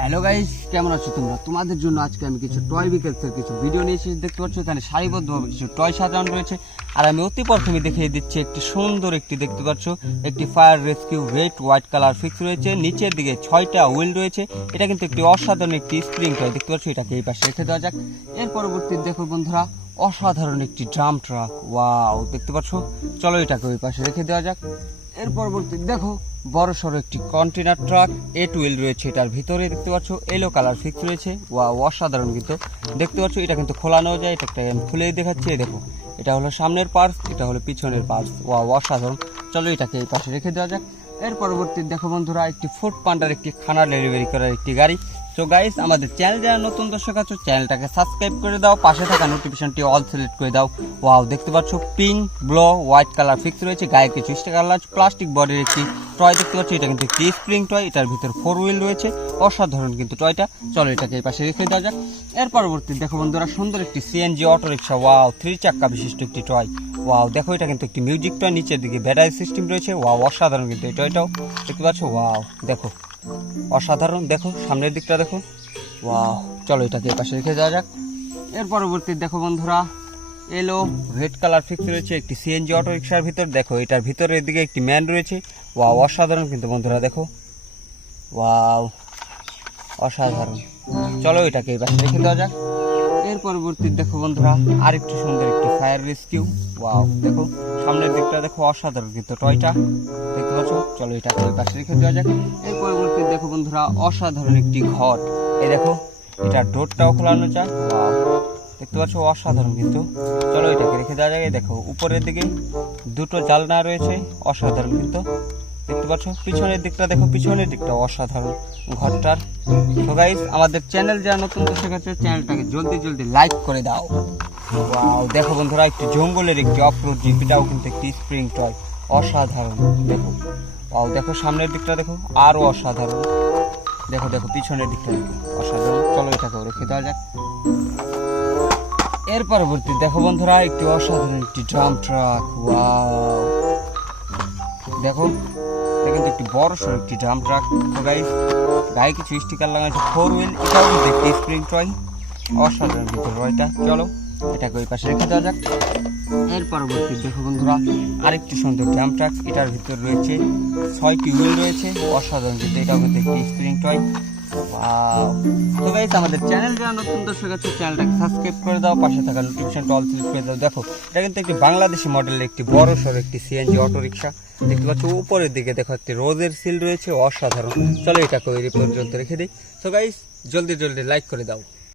Hello guys, কেমন আছো তোমরা? তোমাদের জন্য আজকে আমি কিছু টয় ভিকেলসের কিছু ভিডিও নিয়ে এসেছি। দেখতে পাচ্ছ এখানে সারিবদ্ধভাবে কিছু টয় সাজানো রয়েছে। আর আমি অতি প্রথমে দেখিয়ে দিচ্ছি একটি সুন্দর দেখতে পাচ্ছ একটি fire rescue red white colour fix রয়েছে। নিচের দিকে 6টা হুইল রয়েছে। এটা কিন্তু একটি অসাধারণ একটি স্প্রিং টয়। দেখতে পাচ্ছ, এটাকে এই পাশে রেখে দেওয়া যাক। এর পরবর্তী দেখো বন্ধুরা, অসাধারণ একটি ড্রাম ট্রাক। ওয়াও, দেখতে পাচ্ছ। চলো এটাকে ওই পাশে রেখে দেওয়া যাক। এর পরবর্তী দেখো বড় সড়ো একটি কন্টেনার ট্রাক, 8 হুইল রয়েছে এটার ভিতরে। দেখতে পাচ্ছ এলো কালার ফিক্স রয়েছে। ওয়াও, অসাধারণ কিন্তু। দেখতে পাচ্ছ এটা কিন্তু খোলানো যায়। এটাকে আমি খুলেই দেখাচ্ছি। দেখো, এটা হলো সামনের পার্টস, এটা হলো পিছনের পার্টস। ওয়াও, অসাধারণ। চলো এটাকে এই পাশে রেখে দেওয়া যাক। এর পরবর্তী দেখো বন্ধুরা, একটি ফুড পান্ডার একটি খানা ডেলিভারি করার একটি গাড়ি। তো গাইস, আমাদের চ্যানেল যারা নতুন দর্শক আছো, চ্যানেলটাকে সাবস্ক্রাইব করে দাও, পাশে থাকা নোটিফিকেশনটি অল সিলেক্ট করে দাও। ওয়াও, দেখতে পাচ্ছ pink blue white colour fix রয়েছে। গায়ে কিছু স্টিকার লাগানো, প্লাস্টিক বডির একটি টয় দেখতে পাচ্ছ। এটা কিন্তু একটি স্প্রিং টয়, এটার ভিতর 4 হুইল রয়েছে। অসাধারণ কিন্তু টয়টা। চলো এটাকে এই পাশে রেখে দেওয়া যাক। এর পরবর্তী দেখো বন্ধুরা, সুন্দর একটি সিএনজি অটো রিক্সা। ওয়াও, 3 চাক্কা বিশিষ্ট একটি টয়। ওয়াও, দেখো এটা কিন্তু একটি মিউজিক টয়। নিচের দিকে ব্যাটারি সিস্টেম রয়েছে। ওয়াও, অসাধারণ কিন্তু এই টয়টাও। দেখতে পাচ্ছ, ওয়াও দেখো, অসাধারণ। দেখো সামনের দিকটা দেখো। ওয়াও, চলো এটাকে পাশে রেখে দেওয়া যাক। এর পরবর্তী দেখো বন্ধুরা, এলো রেড কালার ফিক্স রয়েছে একটি সিএনজি অটো রিক্সার ভিতর। দেখো এটার ভিতরের দিকে একটি ম্যান রয়েছে। ওয়াও, অসাধারণ কিন্তু বন্ধুরা। দেখো, ওয়াও, অসাধারণ। চলো এটাকে এই পাশে রেখে দেওয়া যাক। এর পরবর্তী দেখো বন্ধুরা, আরেকটু সুন্দর একটি ফায়ার রেস্কিউ। ওয়াও, দেখো সামনের দিকটা দেখো, অসাধারণ কিন্তু টয়টা। দেখতে পাচ্ছ। চলো এটাকে ওই পাশে রেখে দেওয়া যাক। এর পরবর্তী দেখো বন্ধুরা, অসাধারণ একটি ঘর। এই দেখো, এটার ডোরটাও খোলানো যায়। ওয়াও, দেখতে পাচ্ছ, অসাধারণ কিন্তু। চলো এটাকে রেখে দেওয়া যায়। দেখো উপরের দিকে 2টো জানলা রয়েছে। অসাধারণ কিন্তু। দেখতে পাচ্ছ পিছনের দিকটা দেখো, পিছনের দিকটা অসাধারণ ঘরটার। তো গাইস, আমাদের চ্যানেল যারা নতুন দর্শক আছে, চ্যানেলটাকে জলদি লাইক করে দাও। ওয়াও, দেখো বন্ধুরা, একটি জঙ্গলের একটি অফরোড জিপ। এটাও কিন্তু একটি স্প্রিং টয়। অসাধারণ দেখো। ওয়াও, দেখো সামনের দিকটা দেখো, আরো অসাধারণ। দেখো দেখো পিছনের দিকটা দেখো, অসাধারণ। চলো এটাকে রেখে দেওয়া যাক। এর পরবর্তী দেখো বন্ধুরা, একটি অসাধারণ একটি ড্রাম ট্রাক। ওয়াও, দেখো এটা কিন্তু একটি বড় সড়ো একটি ড্রাম ট্রাক। তো গাইস, গায়ে কিছু স্টিকার লাগানো, 4 হুইল। এটাও কিন্তু একটি স্প্রিং টয়। অসাধারণ কিন্তু টয়টা। চলো এটাকে ওই পাশে রেখে দেওয়া যাক। এর পরবর্তী দেখো বন্ধুরা, আরেকটি সুন্দর ড্রাম ট্রাক। এটার ভিতর রয়েছে 6টি হুইল রয়েছে। অসাধারণ কিন্তু, এটাও কিন্তু একটি স্প্রিং টয়। ওয়াও। তো গাইস, আমাদের চ্যানেল যারা নতুন দর্শক আছে, চ্যানেলটাকে সাবস্ক্রাইব করে দাও, পাশে থাকা নোটিফিকেশনটা অল সিলেক্ট করে দাও। দেখো এটা কিন্তু একটি বাংলাদেশি মডেলের একটি বড় সড়ো একটি সিএনজি অটো রিক্সা। দেখতে পাচ্ছ উপরের দিকে দেখো একটি রোজের সিল রয়েছে। অসাধারণ। চলো এটাকে ওই পর্যন্ত রেখে দিই। তো গাইস, জলদি লাইক করে দাও।